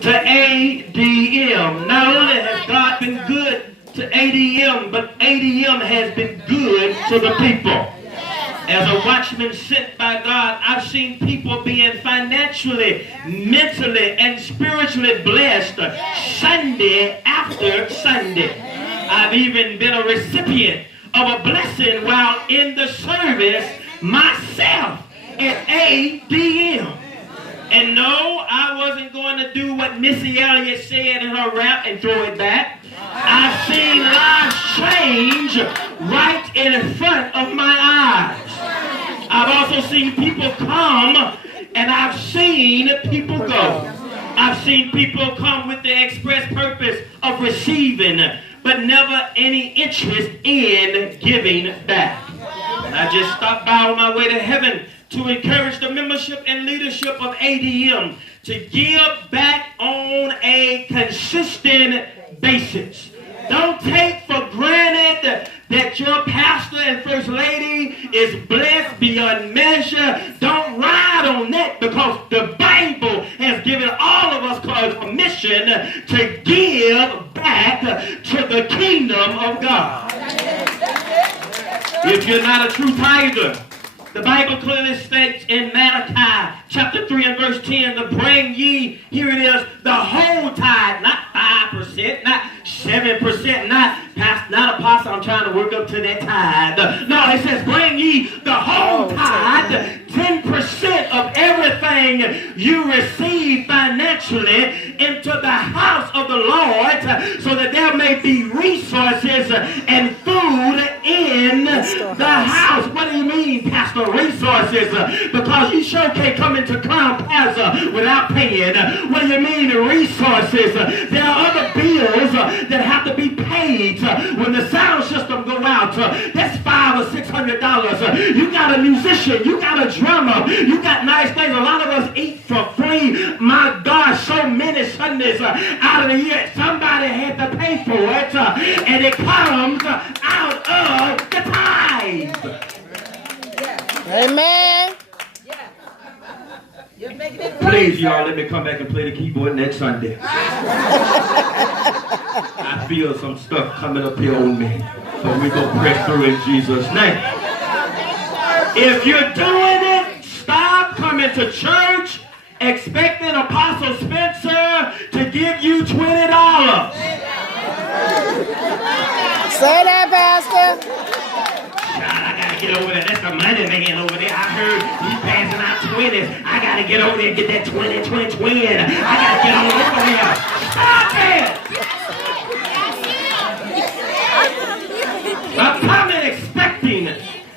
to ADM. Not only has God been good to ADM, but ADM has been good to the people. As a watchman sent by God, I've seen people being financially, mentally, and spiritually blessed Sunday after Sunday. I've even been a recipient of a blessing while in the service myself at ADM. And no, I wasn't going to do what Missy Elliott said in her rap and throw it back. I've seen lives change right in front of my eyes. I've also seen people come, and I've seen people go. I've seen people come with the express purpose of receiving, but never any interest in giving back. And I just stopped by on my way to heaven to encourage the membership and leadership of ADM to give back on a consistent basis. Don't take for granted that your pastor and first lady is blessed beyond measure. Don't ride on that, because the Bible has given all of us permission to give back to the kingdom of God. If you're not a true tither, the Bible clearly states in Malachi chapter 3 and verse 10, to bring ye, here it is, the whole tithe, not 5%, not 7%, not apostle, I'm trying to work up to that tithe. No, it says bring ye the whole tithe, 10% of everything you receive financially into the house of the Lord, so that there may be resources and food in the house. What do you mean, Pastor? Resources? Because you sure can't come into Crown Plaza without paying. What do you mean, resources? There are other bills that have to be paid when the sound system go out. That's $500 or $600. You got a musician, you got a drummer, you got nice things. A lot of us eat for free. My God, so many Sundays out of the year, somebody had to pay for it, and it comes out of the tithe. Amen. Please, y'all, let me come back and play the keyboard next Sunday. I feel some stuff coming up here on me, but we're going to press through in Jesus' name. If you're doing it, stop coming to church expecting Apostle Spencer to give you $20. Say that, Pastor. I gotta get over there. That's the money making over there. I heard he's passing out 20s. I gotta get over there and get that 20. I gotta get on over there. Stop it! Stop coming expecting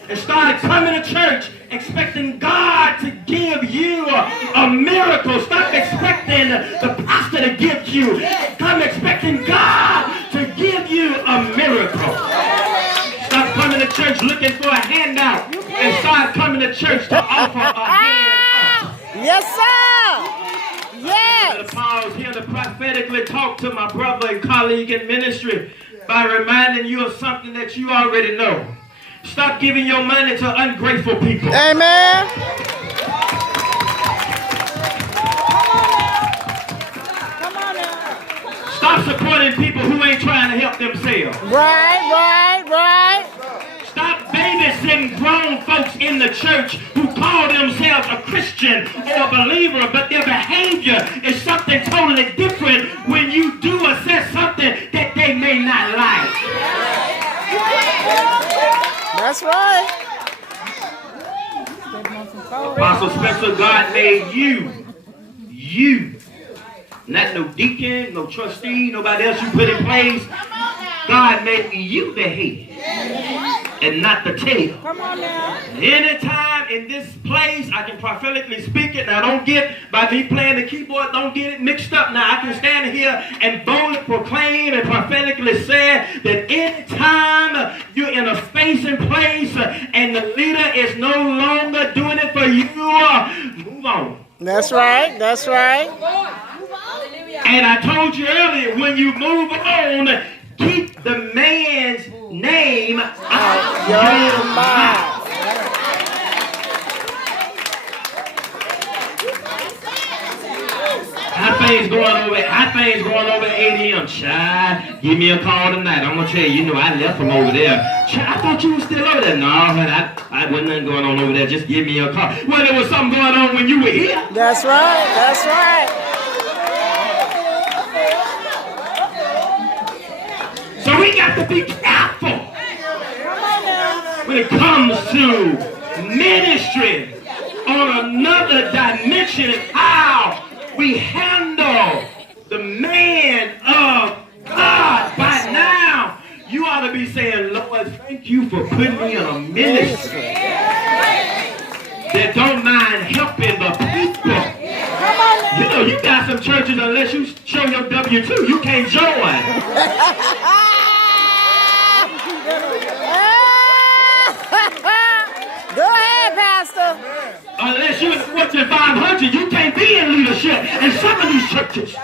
and start coming to church expecting God to give you a miracle. Stop expecting the pastor to give you. Come expecting God to give you a miracle. Stop coming to church looking for a handout and start coming to church to offer a hand up. Yes, sir. Yes. I'm going to pause here to prophetically talk to my brother and colleague in ministry by reminding you of something that you already know. Stop giving your money to ungrateful people. Amen. Stop supporting people who ain't trying to help themselves. Right. Stop babysitting grown folks in the church who call themselves a Christian or a believer, but their behavior is something totally different when you do or say something that they may not like. That's right. Apostle Spencer, God made you. Not no deacon, no trustee, nobody else you put in place. God made you the head and not the tail. Come on now. Anytime in this place, I can prophetically speak it. Now, don't get, by me playing the keyboard, don't get it mixed up. Now, I can stand here and boldly proclaim and prophetically say that anytime you're in a space and place and the leader is no longer doing it for you, move on. That's right. And I told you earlier, when you move on, keep the man's name out your mouth. I things going over ADM? Child, give me a call tonight. I'm gonna tell you, you know, I left from over there. Child, I thought you were still over there. No, honey, I wasn't nothing going on over there. Just give me a call. Well, there was something going on when you were here. That's right. That's right. So we got to be careful when it comes to ministry on another dimension and how we handle the man of God. By now, you ought to be saying, Lord, thank you for putting me in a ministry that don't mind helping the people. You know, you got some churches, unless you show your W-2, you can't join. Go ahead, Pastor. Unless you're Fortune 500, you can't be in leadership in some of these churches.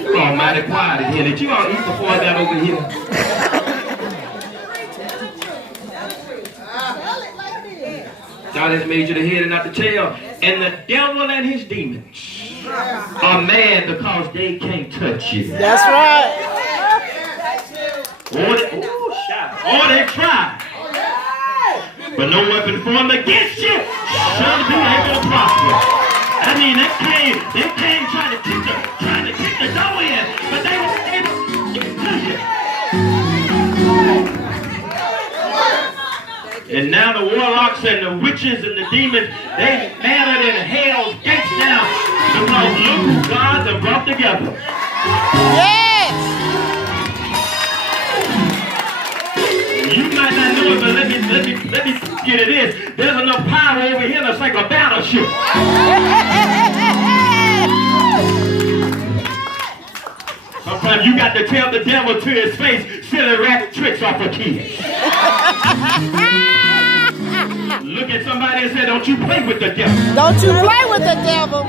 You're all mighty quiet in here. Did you all eat before I got over here? God has made you the head and not the tail. And the devil and his demons are mad because they can't touch you. That's right. Or they try. But no weapon formed against you shall be able to prosper. I mean, they came trying to kick the door in, but they were able to get to you. And now the warlocks and the witches and the demons, they madder than hell's gates now because look who God has brought together. Yes. You might not know it, but let me get it is. There's enough power over here that's like a battleship. Sometimes you got to tell the devil to his face, silly rat tricks off of kids. Look at somebody and say, don't you play with the devil. Don't you play with the devil.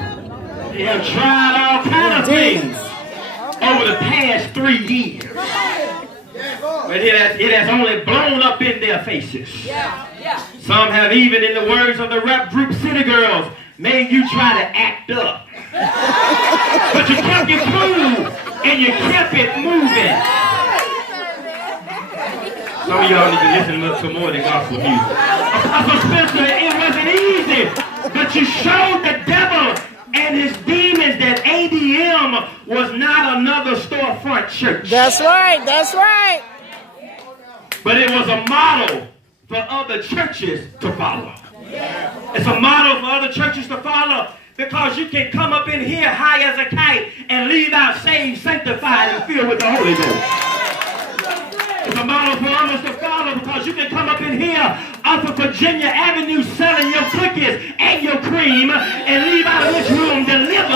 They have tried all kind of things over the past 3 years. But it has only blown up in their faces. Some have even, in the words of the rap group City Girls, made you try to act up. But you kept your cool and you kept it moving. Some of y'all need to listen to more than gospel music. Apostle Spencer, it wasn't easy, but you showed the devil and his demons that ADM was not another storefront church. That's right. That's right. But it was a model for other churches to follow. It's a model for other churches to follow because you can come up in here high as a kite and leave out saved, sanctified, and filled with the Holy Ghost. It's a model for others to follow because you can come up in here off of Virginia Avenue selling your cookies and your cream and leave out of this room delivered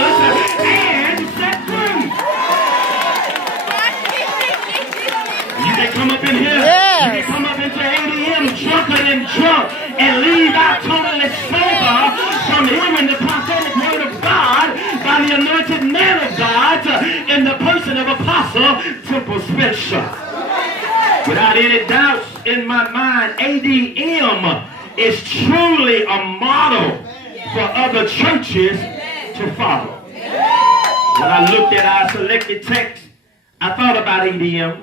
and set free. You can come up in here, you can come up into ADM drunken and drunk and leave out totally sober from hearing the prophetic word of God by the anointed man of God in the person of Apostle Temple Spencer. Without any doubts in my mind, ADM is truly a model for other churches to follow. When I looked at our selected text, I thought about ADM.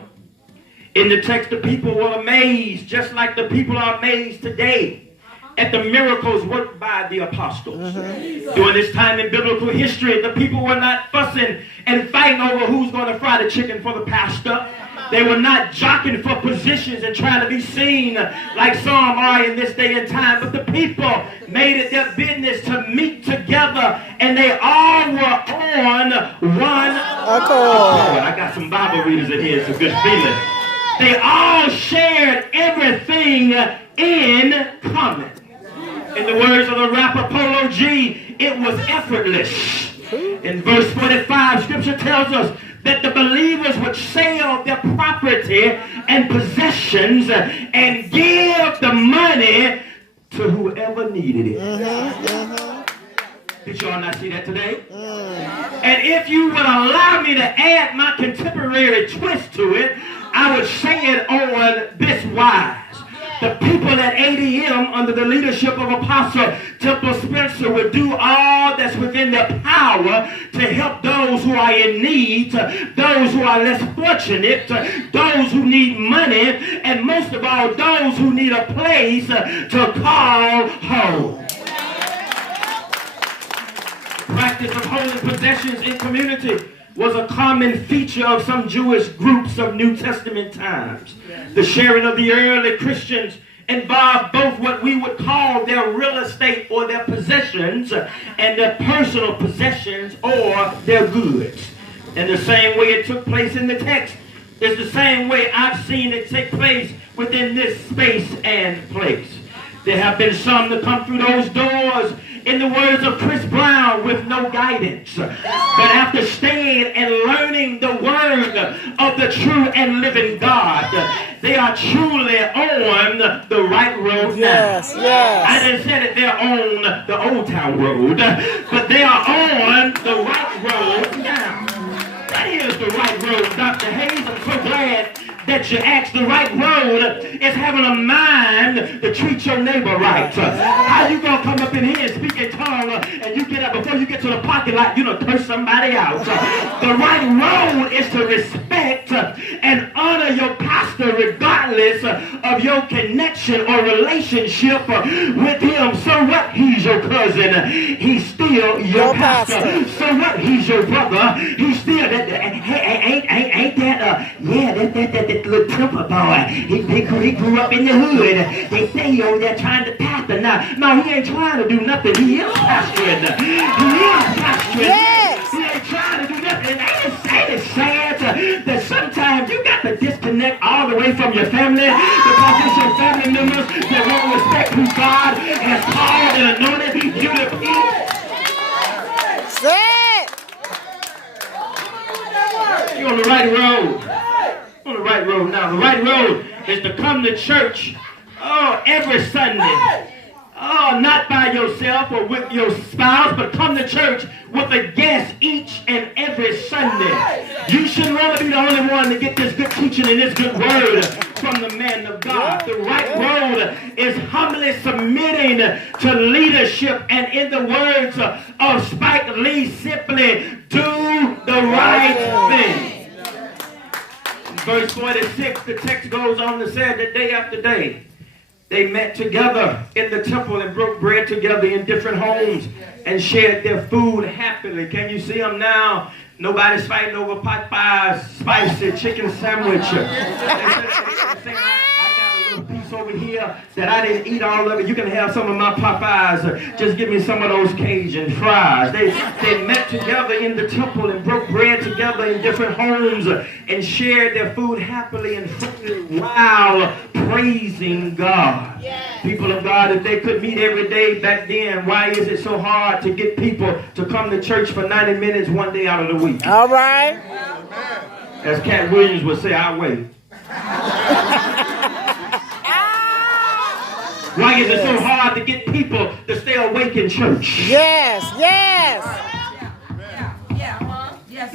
In the text, the people were amazed, just like the people are amazed today at the miracles worked by the apostles. During this time in biblical history, the people were not fussing and fighting over who's going to fry the chicken for the pastor. They were not jockeying for positions and trying to be seen like some are in this day and time. But the people made it their business to meet together, and they all were on one accord. I got some Bible readers in here. It's a good feeling. They all shared everything in common. In the words of the rapper Polo G, it was effortless. In verse 45, scripture tells us that the believers would sell their property and possessions and give the money to whoever needed it. Did y'all not see that today? And if you would allow me to add my contemporary twist to it, I would say it on this wise. The people at ADM under the leadership of Apostle Temple Spencer would do all that's within their power to help those who are in need, those who are less fortunate, those who need money, and most of all, those who need a place to call home. Practice of holding possessions in community was a common feature of some Jewish groups of New Testament times. The sharing of the early Christians involved both what we would call their real estate or their possessions and their personal possessions or their goods. In the same way it took place in the text, it's the same way I've seen it take place within this space and place. There have been some that come through those doors, in the words of Chris Brown, with no guidance. But after staying and learning the word of the true and living God, they are truly on the right road now. Yes. I didn't say that they're on the Old Town Road, but they are on the right road now. That is the right road, Dr. Hayes. I'm so glad that you asked. The right road is having a mind to treat your neighbor right. How you gonna come up in here and speak in tongue and you get up before you get to the parking lot, you know, curse somebody out? The right road is to respect and honor your pastor regardless of your connection or relationship with him. So what? He's your cousin. He's still your pastor. So what? He's your brother. He's still that. Ain't that? That little temple boy. He grew up in the hood. They say he over there trying to pastor. Now, no, he ain't trying to do nothing. He is pastoring. Yes. He ain't trying to do nothing. And it's sad that sometimes you got to disconnect all the way from your family because it's your family members that won't respect who God has called and anointed you to be. Say it. You're on the right road. On the right road now. The right road is to come to church every Sunday. Not by yourself or with your spouse, but come to church with a guest each and every Sunday. You shouldn't want to be the only one to get this good teaching and this good word from the man of God. The right road is humbly submitting to leadership, and in the words of Spike Lee, simply do the right thing. Verse 46, the text goes on to say that day after day, they met together in the temple and broke bread together in different homes and shared their food happily. Can you see them now? Nobody's fighting over Popeye's spicy chicken sandwich. I got a little piece over here that I didn't eat all of it. You can have some of my Popeyes. Just give me some of those Cajun fries. They met together in the temple and broke bread together in different homes and shared their food happily and freely while praising God. Yes. People of God, if they could meet every day back then, why is it so hard to get people to come to church for 90 minutes one day out of the week? All right. As Cat Williams would say, I'll wait. Why is it so hard to get people to stay awake in church? Yes.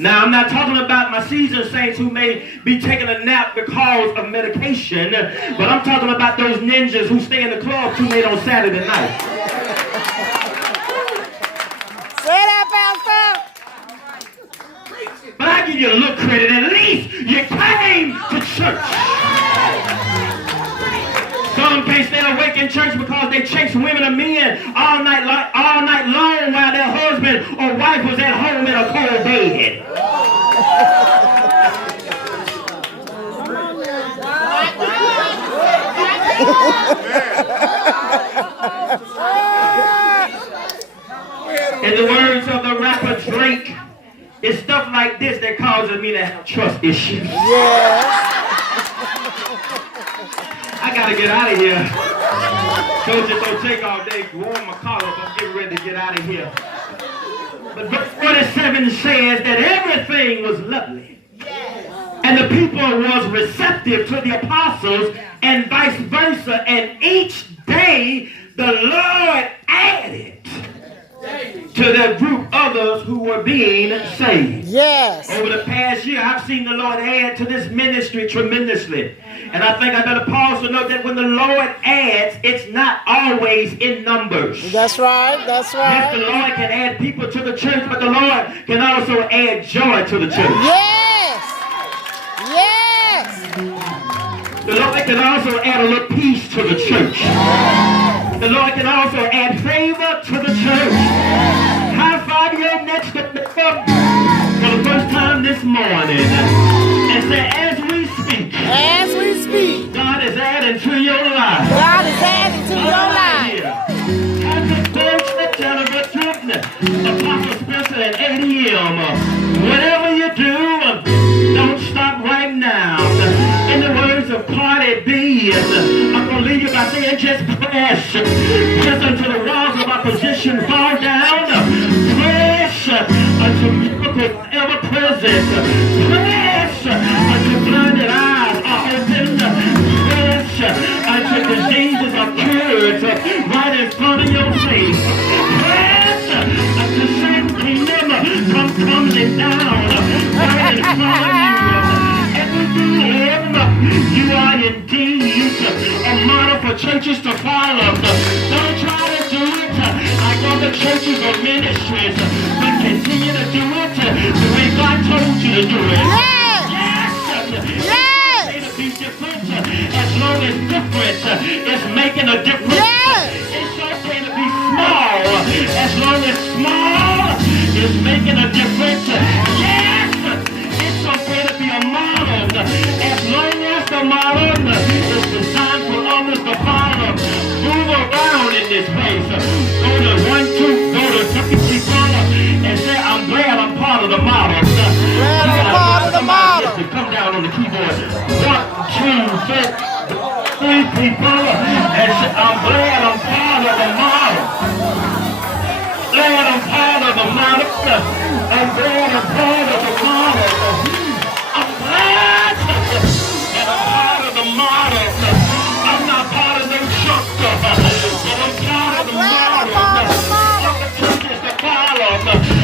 Now, I'm not talking about my seasoned saints who may be taking a nap because of medication, but I'm talking about those ninjas who stay in the club too late on Saturday night. Say that, Pastor. But I give you a little credit. At least you came to church. Some can't stay awake in church because they chase women and men all night long while their husband or wife was at home in a cold bed. In the words of the rapper Drake, it's stuff like this that causes me to have trust issues. Yes. I gotta get out of here. Told you don't take all day. Warm my collar up. I'm getting ready to get out of here. But verse 47 says that everything was lovely. Yes. And the people was receptive to the apostles and vice versa. And each day the Lord added to the group others who were being saved. Yes. Over the past year, I've seen the Lord add to this ministry tremendously. And I think I better pause to note that when the Lord adds, it's not always in numbers. That's right. That's Yes, the right. Lord can add people to the church, but the Lord can also add joy to the church. Yes. Yes. The Lord can also add a little peace to the church. The Lord can also add favor to the church. High five your next door for the first time this morning and say, as we speak, As we speak, God is adding to your life. God is adding to your life. Apostle Spencer and ADM. Whatever you do, don't stop right now. In the words of Cardi B, I'm going to leave you by saying just press. Press until the walls of opposition fall down. Press until miracles are ever present. Press until blinded eyes are opened. Press until diseases are cured right in front of your face. Press until Satan kingdom come tumbling down right in front of you. You are indeed a model for churches to follow. Don't try to do it like other churches or ministries, but continue to do it the way God told you to do it. Yes. Yes! It'll be different as long as different is making a difference. Yes. It's okay to be small as long as small is making a difference. Yes! It's okay to be a model as long as the model is designed for others to follow. Move around in this place. Go to 1, 2, go to 3 follow and say, I'm glad I'm part of the model. Glad I'm part of the model. To come down on the keyboard. 1, 2, 3 people and say, I'm glad I'm part of the model. Glad I'm part of the model. I'm glad I'm part of the model. I'm glad that I'm part of the model. I'm not part of no church, but I'm part of the model. Of the churches to follow.